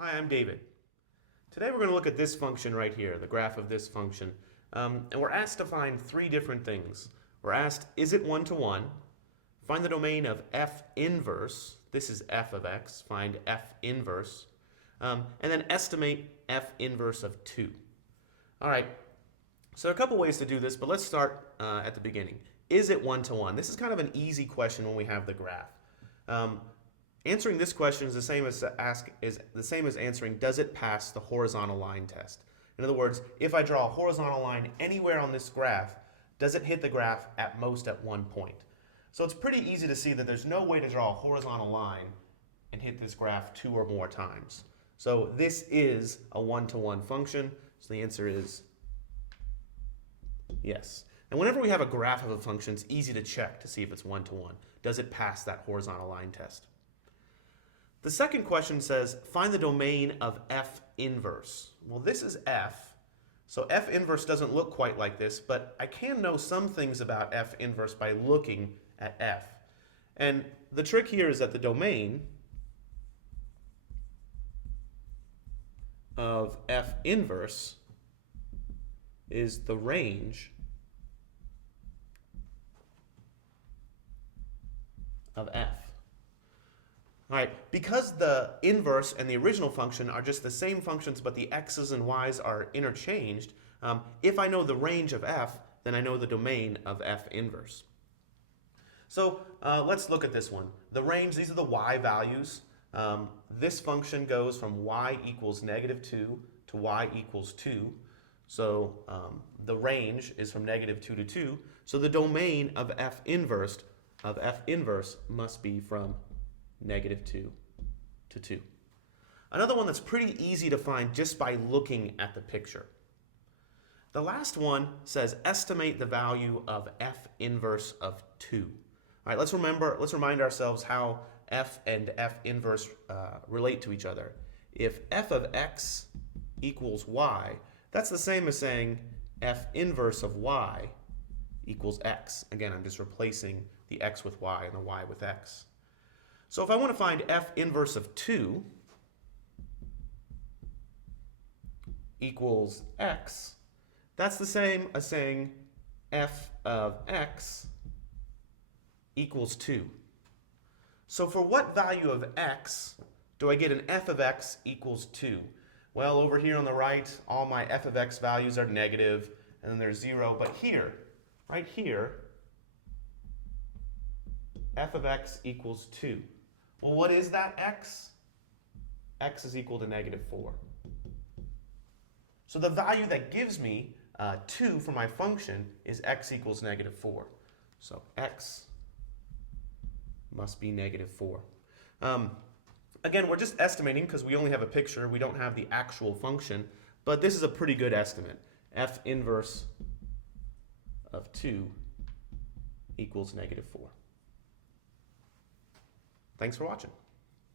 Hi, I'm David. Today we're going to look at this function right here, the graph of this function. And we're asked to find three different things. We're asked, is it one-to-one? Find the domain of f inverse. This is f of x. Find f inverse. And then estimate f inverse of 2. All right, so a couple ways to do this, but let's start at the beginning. Is it one-to-one? This is kind of an easy question when we have the graph. Answering this question is the same as answering, does it pass the horizontal line test? In other words, if I draw a horizontal line anywhere on this graph, does it hit the graph at most at one point? So it's pretty easy to see that there's no way to draw a horizontal line and hit this graph 2 or more times. So this is a one-to-one function, so the answer is yes. And whenever we have a graph of a function, it's easy to check to see if it's one-to-one. Does it pass that horizontal line test? The second question says, find the domain of f inverse. Well, this is f, so f inverse doesn't look quite like this, but I can know some things about f inverse by looking at f. And the trick here is that the domain of f inverse is the range of f. All right, because the inverse and the original function are just the same functions, but the x's and y's are interchanged, if I know the range of f, then I know the domain of f inverse. So let's look at this one. The range, these are the y values. This function goes from y equals -2 to y equals 2. So the range is from -2 to 2. So the domain of f inverse must be from -2 to 2. Another one that's pretty easy to find just by looking at the picture. The last one says estimate the value of f inverse of 2. All right, let's remind ourselves how f and f inverse relate to each other. If f of x equals y, that's the same as saying f inverse of y equals x. Again, I'm just replacing the x with y and the y with x. So if I want to find f inverse of 2 equals x, that's the same as saying f of x equals 2. So for what value of x do I get an f of x equals 2? Well, over here on the right, all my f of x values are negative, and then there's 0. But here, right here, f of x equals 2. Well, what is that x? X is equal to -4. So the value that gives me 2 for my function is x equals -4. So x must be -4. Again, we're just estimating because we only have a picture. We don't have the actual function, but this is a pretty good estimate. F inverse of 2 equals -4. Thanks for watching.